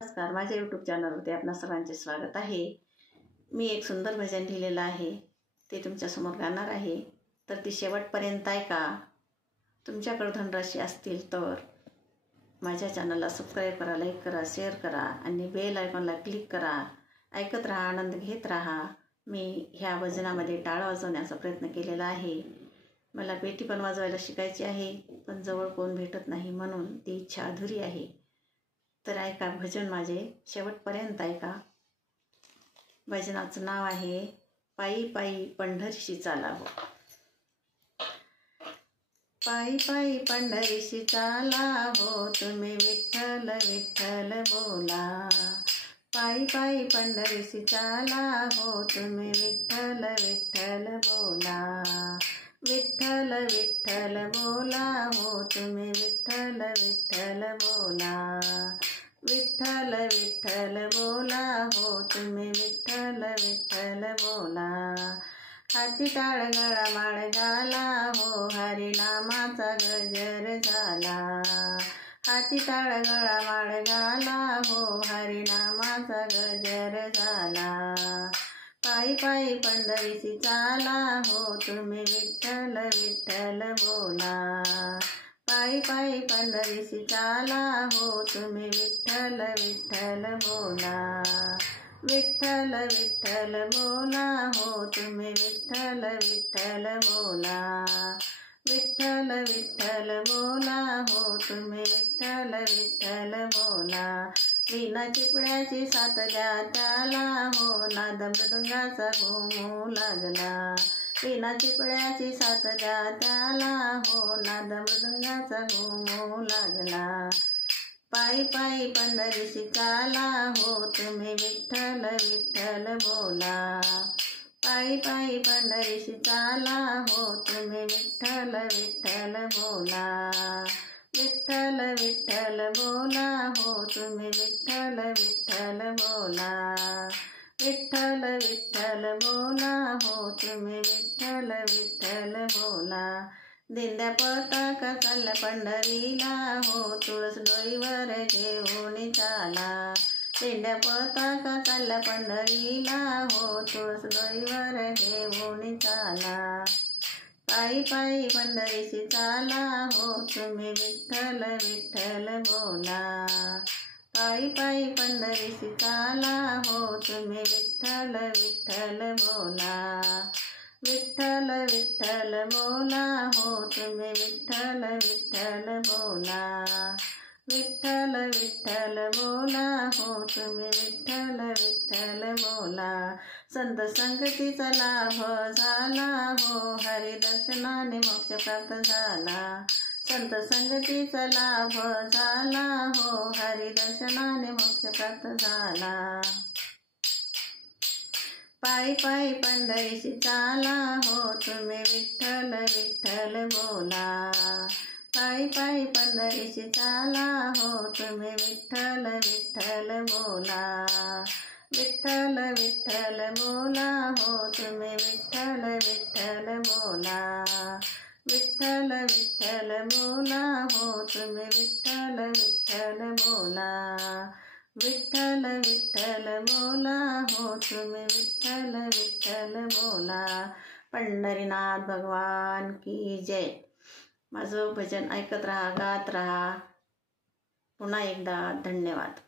नमस्कार, माझ्या यूट्यूब चॅनलवरती आपणा सर्वांचे स्वागत आहे। मी एक सुंदर भजन लिहिलेलं आहे, ते तुमच्यासमोर गाणार आहे, तर ती शेवटपर्यंत ऐका। तुमच्याकडे धनराशी असतील तर माझ्या चॅनलला सबस्क्राईब करा, लाईक करा, शेअर करा आणि बेल आयकॉनला क्लिक करा। ऐकत राहा, आनंद घेत राहा। मी ह्या भजनामध्ये टाळ वाजवण्याचा प्रयत्न केलेला आहे। मला पेटी पण वाजवायला शिकायची आहे, पण जवळ कोण भेटत नाही, म्हणून ती इच्छा अधुरी आहे। तर ऐका भजन माझे शेवटपर्यंत ऐका। भजनाचं नाव आहे पायी पायी पंढरीशी चाला हो। पायी पायी पंढरीशी चाला हो, तुम्ही विठ्ठल विठ्ठल बोला। पायी पायी पंढरीशी चाला हो, तुम्ही विठ्ठल विठ्ठल बोला। विठ्ठल विठ्ठल बोला हो, तुम्ही विठ्ठल विठ्ठल बोला। विठ्ठल विठ्ठल बोला हो, तुम्ही विठ्ठल विठ्ठल बोला। हाती टाळ गळा माळ घाला हो, हरिनामाचा गजर झाला। हाती टाळ गळा माळ घाला हो, हरिनामाचा गजर झाला। पायी पायी पंढरीशी चाला हो, तुम्ही विठ्ठल विठ्ठल बोला। पायी पायी पंढरीशी चाला हो, तुम्ही विठ्ठल विठ्ठल बोला। विठ्ठल विठ्ठल बोला हो, तुम्ही विठ्ठल विठ्ठल बोला। विठ्ठल विठ्ठल बोला हो, तुम्ही विठ्ठल विठ्ठल बोला। वीणा चिपळ्याची साथ द्या त्याला हो, नाद मृदुंगाचा घुमू लागला। वीणा चिपळ्याची साथ द्या त्याला हो, नाद मृदुंगाचा घुमू लागला। पायी पायी पंढरीशी चाला हो, तुम्ही विठ्ठल विठ्ठल बोला। पायी पायी पंढरीशी चाला हो, तुम्ही विठ्ठल विठ्ठल बोला। विठ्ठल विठ्ठल बोला हो, तुम्ही विठ्ठल विठ्ठल बोला। विठ्ठल विठ्ठल बोला हो, तुम्ही विठ्ठल विठ्ठल बोला। दिंड्या पताका चालल्या पंढरीला हो, तुळस डोईवर घेऊन चाला। दिंड्या पताका चालल्या पंढरीला हो, तुळस डोईवर घेऊन चाला। पायी पायी पंढरीशी चाला हो, तुम्ही विठ्ठल विठ्ठल बोला। पायी पायी पंढरीशी चाला हो, तुम्ही विठ्ठल विठ्ठल बोला। विठ्ठल विठ्ठल बोला हो, तुम्ही विठ्ठल विठ्ठल बोला। विठ्ठल विठ्ठल बोला हो, तुम्ही विठ्ठल विठ्ठल बोला। संत संगतीचा लाभ झाला हो, हरिदर्शनाने मोक्ष प्राप्त झाला। संत संगतीचा लाभ झाला हो, हरिदर्शनाने मोक्ष प्राप्त झाला। पायी पायी पंढरीशी चाला हो, तुम्ही विठ्ठल विठ्ठल बोला। पायी पायी पंढरीशी चाला हो, तुम्ही विठ्ठल विठ्ठल बोला। विठ्ठल विठ्ठल बोला हो, तुम्ही विठ्ठल विठ्ठल बोला। विठ्ठल विठ्ठल बोला हो, तुम्ही विठ्ठल विठ्ठल बोला। विठ्ठल विठ्ठल बोला हो, तुम्ही विठ्ठल विठ्ठल बोला। पंढरीनाथ भगवान की जय। माझं भजन ऐकत राहा, गात राहा। पुन्हा एकदा धन्यवाद।